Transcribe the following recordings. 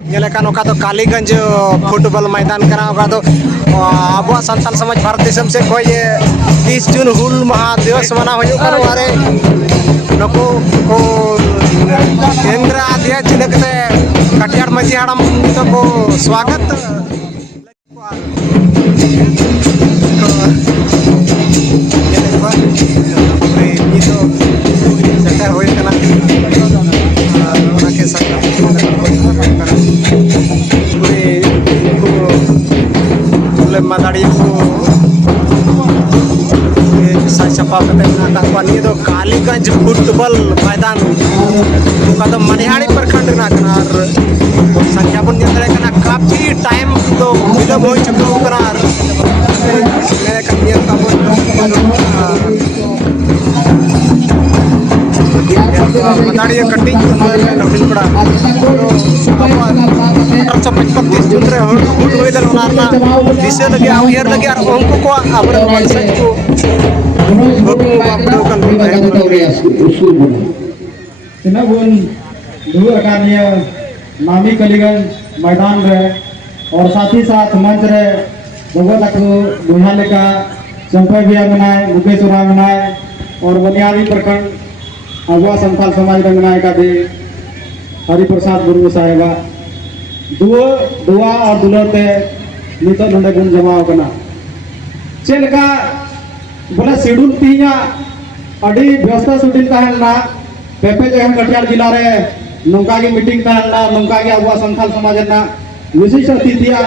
तो कालीगंज फुटबॉल मैदान अब सानताल समाज भारत देशम से कोई 30 जून हुल महा दिवस मना होरे नुकु को केंद्र अध्यक्ष लेकते कटियार मजी हाड़म तो को स्वागत मदाड़ी को छपा तो कालीगंज फुटबॉल मैदान तो मनिहाड़ी प्रखंड संख्या बन काफी टाइम तो विलम्ब हो चुका मदाड़ी कटिंग पड़ा 1855 जून रे हुट होइल दिशे लगे उयर लगे और उनको को आबर वंशज को बापड़ो कन तिनाबुन दु अकानिया नामी कलीगंज मैदान रे और साथ ही साथ मंच रे बगोलको बुझा लेका चंपा बिया मनाए मुकेशोरा मनाए और बनियारी प्रखंड अबुआ संथाल समाज रंगनाय का दे हरिप्रसाद मुर्मू साहेबा दुआ और दुलरते नित नोडे गुण जमा होना चेलका बोले शेड्यूल तीना अड़ी व्यवस्था शेड्यूल तहना पेपे जो कटियार जिला रे नौका की मीटिंग तहना नौका की अबुआ संथाल समाज ना विशिष्ट अतिथिया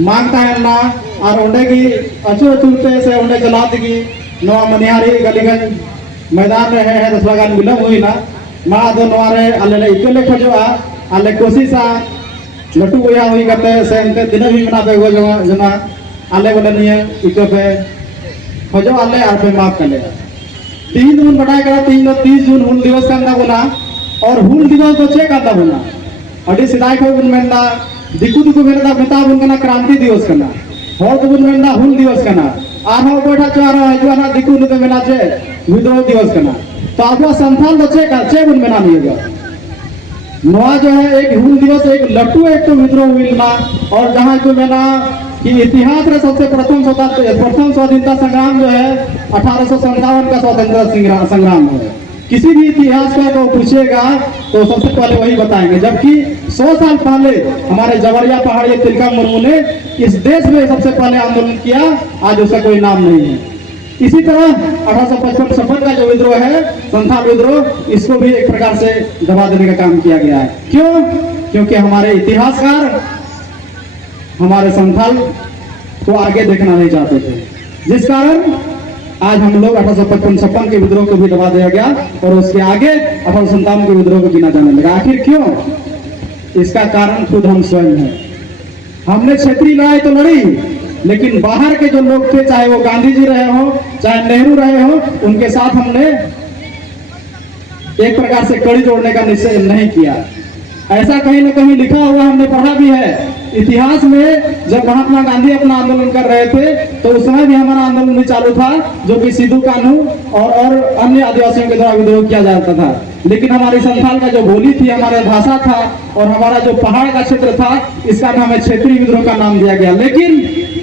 मांग तहना और ओंडे की अचूरते से ओंडे चला दी नवा मनिहारी गलीगंज मैदान रहे हैं 10 बागान विलम्ब हुई ना मा दो नवारे अल्ले इकले खजोआ अल्ले कोशिशा लटू गोया हुई करते से इनके दिन भी मना पे जना अल्ले बोले निये इको पे खजो अल्ले और पे माफ कर ले 3 जून बढ़ाए करा 30 जून हुल दिवस का बोला और हुल दिवस तो चेक आता बोला अड़ी सिदाई को बुन मेंदा दिकु मेंदा बता बुन कना क्रांति दिवस कना हो तो बुन मेंदा हुल दिवस कना आरो बैठा चारो हजुआना दिकु नुते मेना चे विद्रोह दिवस कना तो अब संथाल तो चे बुन मेना नहीं नवा जो है एक हुल दिवस एक लट्टू एक तो विद्रोह हुईना और जहां जो मेना कि इतिहास रे सबसे प्रथम स्वाधीनता संग्राम जो है 1857 का स्वतंत्रता संग्राम है। किसी भी इतिहास का तो पूछेगा तो सबसे पहले वही बताएंगे, जबकि 100 साल पहले हमारे जवरिया पहाड़ी तिलका मुर्मू ने इस देश में सबसे पहले आंदोलन किया, आज उसका कोई नाम नहीं है। इसी तरह 1855 का जो विद्रोह है संथाल विद्रोह, इसको भी एक प्रकार से दबा देने का काम किया गया है। क्यों? क्योंकि हमारे इतिहासकार हमारे संथाल को आगे देखना नहीं चाहते थे, जिस कारण आज हम लोग 1855 के विद्रोह को भी दबा दिया गया और उसके आगे 1857 के विद्रोह को गिना जाने लगा। आखिर क्यों? इसका कारण खुद हम स्वयं हैं। हमने क्षेत्रीय लड़ाई तो लड़ी, लेकिन बाहर के जो लोग थे, चाहे वो गांधी जी रहे हो चाहे नेहरू रहे हो, उनके साथ हमने एक प्रकार से कड़ी जोड़ने का निश्चय नहीं किया। ऐसा कहीं न कहीं लिखा हुआ हमने पढ़ा भी है इतिहास में। जब महात्मा गांधी अपना आंदोलन कर रहे थे तो उस समय भी हमारा आंदोलन भी चालू था, जो कि सिद्धू कान्हू और अन्य आदिवासियों के द्वारा विद्रोह किया जाता था। लेकिन हमारी संथाल का जो बोली थी, हमारा भाषा था और हमारा जो पहाड़ का क्षेत्र था, इसका हमें क्षेत्रीय विद्रोह का नाम दिया गया। लेकिन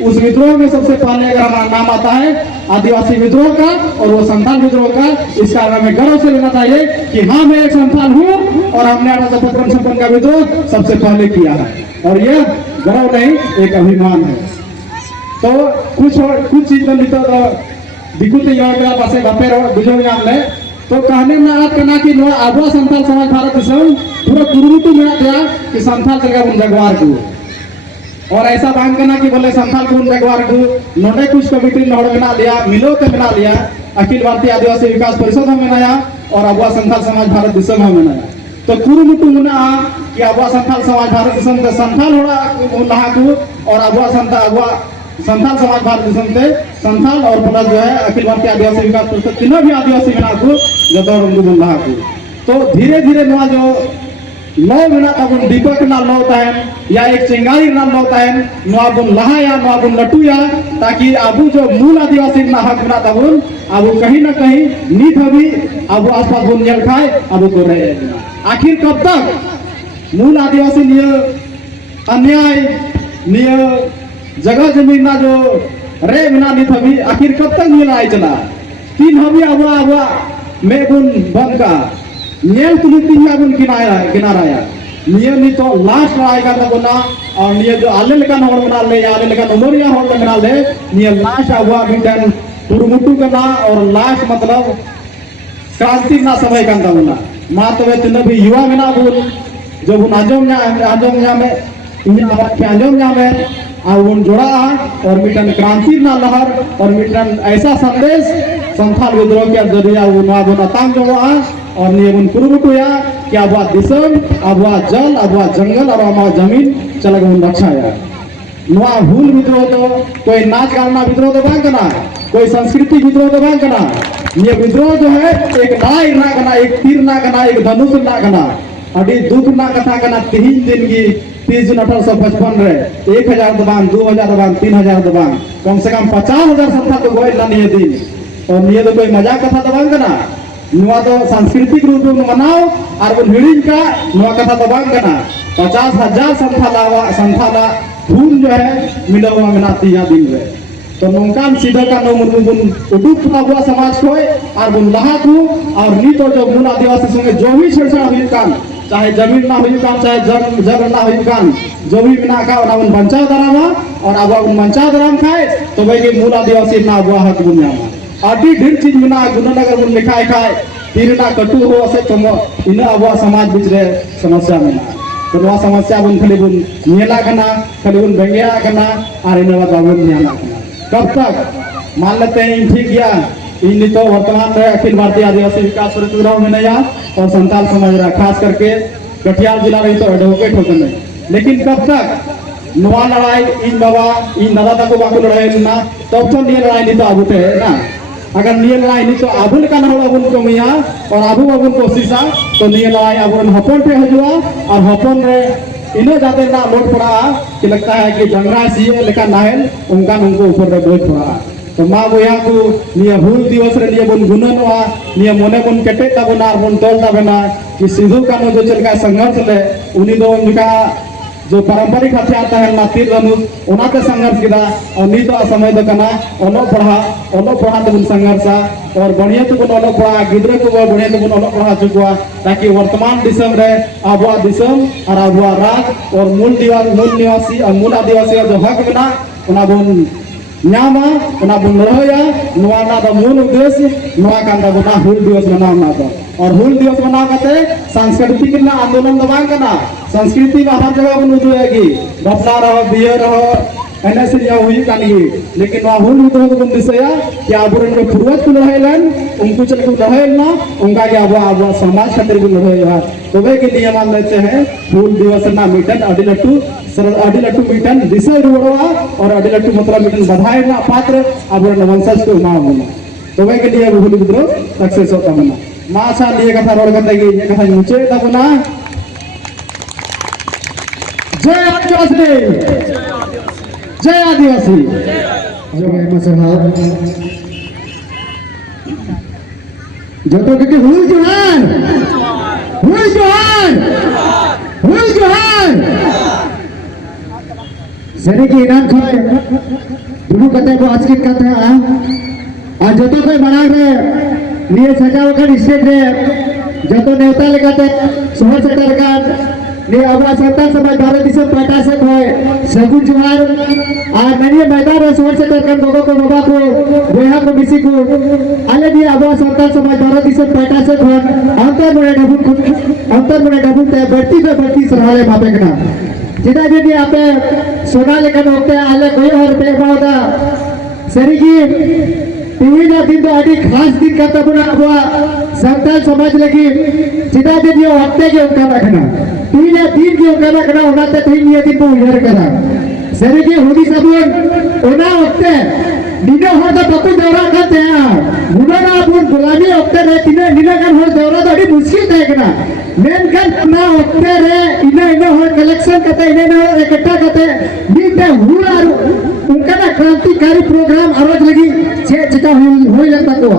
उस विद्रोह में सबसे पहले अगर हमारा नाम आता है आदिवासी विद्रोह का और वो संथाल विद्रोह का, इसका हमें गर्व से लेना चाहिए कि हाँ, मैं एक संथाल हूँ और हमने 1855 का विद्रोह सबसे पहले किया है। और यह गर्व नहीं, एक अभिमान है। तो कुछ चीज में लिखो तो दिक्कत योजना पासे गपेर बुझे हमने तो कहने में आज करना कि आबुआ संथाल समाज भारत दिसम पूरा कुरुतु मेरा दिया कि संथाल जगह बुन जगवार को, और ऐसा बांध करना कि बोले संथाल बुन जगवार को नोडे कुछ कमिटी नोड बना लिया, मिलो के बना लिया, अखिल भारतीय आदिवासी विकास परिषद में बनाया और आबुआ संथाल समाज भारत दिसम में बनाया। तो कुरुमुटु मुना कि आबुआ संथाल समाज भारत दिसम ते संथाल होड़ा लहा को और आबुआ संथाल समाज भारत दिसम ते संथाल और प्लस जो है अखिल भारतीय आदिवासी विकास परिषद तीनों भी आदिवासी बना को जतो रंगु लहा को। तो धीरे धीरे नवा जो लो मेना ताबुन दीपक ना लो ताहन या एक चिंगारी ना लो ताहन नवा बुन लहा या नवा बुन लटुया, ताकि आबू जो मूल आदिवासी ना हक ना ताबुन आबू कहीं ना कहीं नीत हबी आबू आसपास बुन जल खाए आबू को रहे। आखिर कब तक मूल आदिवासी निये अन्याय निये जगह जमीन ना जो रे बिना नित हबी आखिर कब तक मिला आई चला तीन हबी अबुआ अबुआ में बुन बन का नेल तुलु तीन बुन किनारा या निये नि तो लास्ट आएगा तो बना और निये जो आले लेकिन होड़ बना ले आले लेकिन उमरिया होड़ बना ले निये लास्ट अबुआ मिटन टुरमुटु करना और लास्ट मतलब क्रांति ना समय का बना मा तो वे तीन भी युवा में ना बुन जो बुन आजम में इन आवाज पे आजम में आउन जोड़ा और मिटन क्रांति ना लहर और मिटन ऐसा संदेश संथाल विद्रोह के जरिया वो ना बुन तांग जोड़ा और नियमन कुरुमुटुया कि अबुआ दिसम अबुआ जल अबुआ जंगल और अबुआ जमीन चलग मन रक्षाया नुआ हुल विद्रोह तो कोई नाच गाना विद्रोह तो बांग करना कोई संस्कृति विद्रोह तो बांग करना ये विद्रोह जो है एक नाई ना करना एक तीर ना करना एक धनुष ना करना अभी दुख ना कथा करना 3 दिन की 30 जून 1855 रे 1000 दबान 2000 दबान 3000 दबान कम से कम 50,000 संथा तो गोय ना निये दिन और निये तो कोई मजाक कथा दबान करना नुआ तो सांस्कृतिक रूप में मनाओ और वो हिड़िंग का नुआ कथा दबान करना 50,000 संथा ला धूम जो है मिला हुआ मनाती यहाँ दिन में तो नौकान सीधा का नो मुन उडुक हुआ समाज को और बुन लहा को और नी तो जो मूल आदिवासी संगे जो भी छेड़छाड़ हुई काम चाहे जमीन ना हुई काम चाहे जग ना हुई काम जो भी बिना का और उन बंचा दरामा और अब उन बंचा दराम खाए तो भाई के मूल आदिवासी ना हुआ हक बुनिया आदि ढेर चीज बिना गुणनगर बुन लिखाए खाए तीर ना कटु हो से तो इन अब समाज बीच रे समस्या में तो नवा समस्या बुन खाली बुन नेला करना खाली बुन बेंगेया करना और इन बाबुन ध्यान कब तक मान लेते हैं ठीक गया इन तो वर्तमान में अखिल भारतीय आदिवासी विकास परिषद में नया और संताल समाज रहा खास करके कटिहार जिला रही तो एडवोकेट होते हैं लेकिन कब तक नवा लड़ाई इन बाबा इन दादा तक बाको लड़ाई ना तब तो निये लड़ाई नहीं तो आबू थे ना अगर निये लड़ाई नहीं तो आबुल का ना अबुन को मिया और आबू अबुन कोशिशा तो निये लड़ाई अबुन हपन पे हजुआ और हपन रे इन्हें जाते ना लोट पड़ा कि लगता है कि जंगरा सीए लेकर नाहल उनका उनको ऊपर रे बोझ पड़ा तो माँ बोया को निये हुल दिवस रे निये बुन गुनन हुआ निये मोने बुन केटे तबना बुन तोल तबना कि सिद्धू का जो चल का संघर्ष ले उन्हीं दो उनका जो पारंपरिक हथियार तहन ना तीर धनुष उनाते संघर्ष किदा और नी तो समय तो कना ओलो पढ़ा तो बुन संघर्ष और बढ़िया तो बुन ओलो पढ़ा गिद्रे को बढ़िया तो बुन ओलो पढ़ा चुका ताकि वर्तमान दिसम रे आबुआ दिसम और आबुआ राज और मूल निवासी और मूल आदिवासी जो हक बना उना बुन न्यामा उना बुन लड़ाया नुआ ना द मूल उद्देश्य नुआ कांदा बुना हुल दिवस मनाव ना तो और हुल दिवस मनाव करते सांस्कृतिक ना आंदोलन दबांग करना संस्कृति में हर जगह बन उदुएगी बपला रहो बिये रहो एने से या हुई कानगी लेकिन वहाँ हुल उदो तो बन दिसया कि आबुरन के पूर्वज को लहेलन उनको चल को लहेल ना उनका क्या आबुआ समाज खातिर को लहेया तो वे के लिए मान लेते हैं हुल दिवस ना मिटन अडिलट्टू मिटन दिसे रुड़वा और अडिलट्टू मतलब मिटन बधाई ना पात्र आबुरन वंशज को मां बना तो वे के लिए हुल विद्रोह सक्सेस होता बना मां सा लिए कथा रोड करते कि ये कथा नीचे तब ना जय आदिवासी जय आदिवासी जो तो कहते हुल जोहार सरी की इनाम खाए दुनू कते को आज की कहते हैं आज जो तो कोई बना रहे लिए सजा होकर स्टेज रे जो तो नेता लगाते शहर से सरकार ने आवाज संतान समाज भारत दिशा प्रकाशक है सगुन जोहार और मैंने मैदान में शहर से सरकार लोगों को बाबा को गोया को किसी को आले दिए आवाज संतान समाज भारत दिशा प्रकाशक है अंतर मुड़े डबुल ते बढ़ती सरहाले मापे कना जिदा जदी आपे सोना लेकर होते आले कोई और पे बादा सरीगी तीन दिन तो अभी खास दिन करता बुना हुआ संतान समाज लगी जिदा जदी हफ्ते के उनका रखना 3 दिन के उनका रखना होना तो 3 दिन को उधर करा सरीगी होगी सब ओना हफ्ते निने हो तो पकु दौरा करते हैं गुना बुन गुलामी हफ्ते रे तिने निने कर हो दौरा तो अभी मुश्किल है कना मेन कर ना हफ्ते रे इने हो कलेक्शन करते इने इकट्ठा करते नीते हुआ उनका ना क्रांतिकारी प्रोग्राम आवाज लगी चिका हो लगता को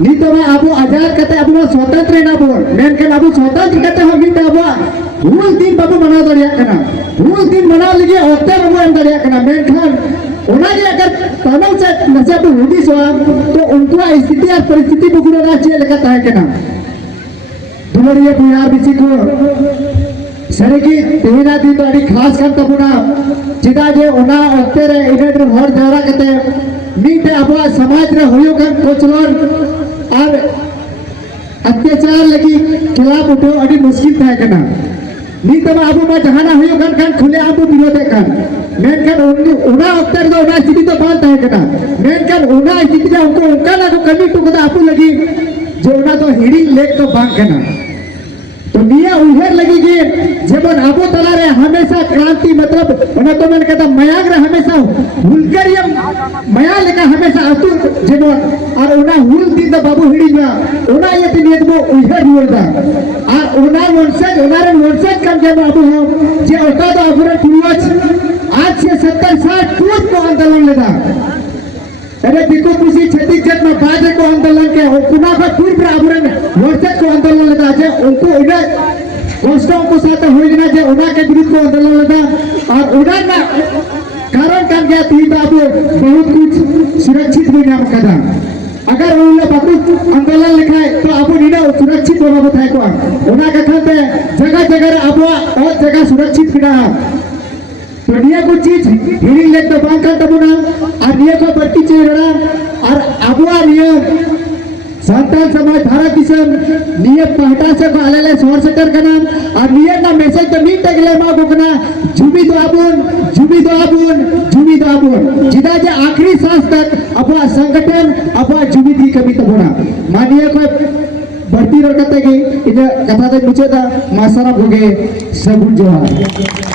नी तो मैं अब आजाद करते अब स्वतंत्र ना बोल मेन कर अब स्वतंत्र करते हम नीते अब हुल दिन बाबू मना दरिया कना हुल दिन मना लगे ओते बाबू एम दरिया कना मेनखान ओना जे अगर तमाम से नसे तो हुदी सो तो उनका स्थिति और परिस्थिति बुगुरा ना चे लेका ताहे कना दुलरिया पुयार बिची को सरेगी तेना दिन तो अड़ी खास kan tabuna चिदा जे ओना ओते रे इवेंट रे हर जारा कते मीटे अबवा समाज रे होयो kan कोचलोन और अत्याचार लगी खिलाफ उठो अड़ी मुश्किल था कना नी तब आबू मा जहाना होयो kan खुले आबू विरोध kan मेन kan ओना ओते रे ओना स्थिति तो बात है कना मेन kan ओना स्थिति रे उनको उनका ना को कमी तो कदा आपू लगी जो ओना तो हिड़ी लेक तो बांग कना तो निया उहेर लगी कि जेबन आबो तला रे हमेशा क्रांति मतलब ओना तो मैंने कहता मयाग रे हमेशा हुलकरियम मया लेका हमेशा अतु जेबन और ओना हुल दिन तो बाबू हिड़ी ना ओना ये दिन ये वो उहेर हुलदा और ओना वंशज kan जे बाबू हम जे ओका तो अपुरे पूर्वज आज से 70-60 पूर्व को आंदोलन लेदा अरे दिक्को किसी छत्तीसगढ़ में बाजे को आंदोलन के कुना का पूर्व आभरण वर्षक को आंदोलन लगा जे उनको उन्हें कष्टों को साथ होई ना जे उना के विरुद्ध को आंदोलन लगा और उना ना कारण kan गया थी बाबू बहुत कुछ सुरक्षित भी नाम कदा अगर उन बाबू आंदोलन लिखा है तो आपू नीना सुरक्षित होना बताए को उना का खाते जगह जगह आपू और जगह सुरक्षित बिना तो निया को चीज हिड़ी लेक तो बांग कर तबुना और निया को बर्ती चेहरा और अबुआ निया संतान समाज भारत दिसम निया पहटा से को आलेले सोर सेटर कना और निया ना मैसेज तो मीट तगले मा गोकना जुबी दो आबुन जिदा जे आखिरी सांस तक अबुआ संगठन अबुआ जुबी दी कभी तबुना मानिया को बर्ती रोकते गई इने कथा दे मुझे दा मासरा भोगे सब जोहार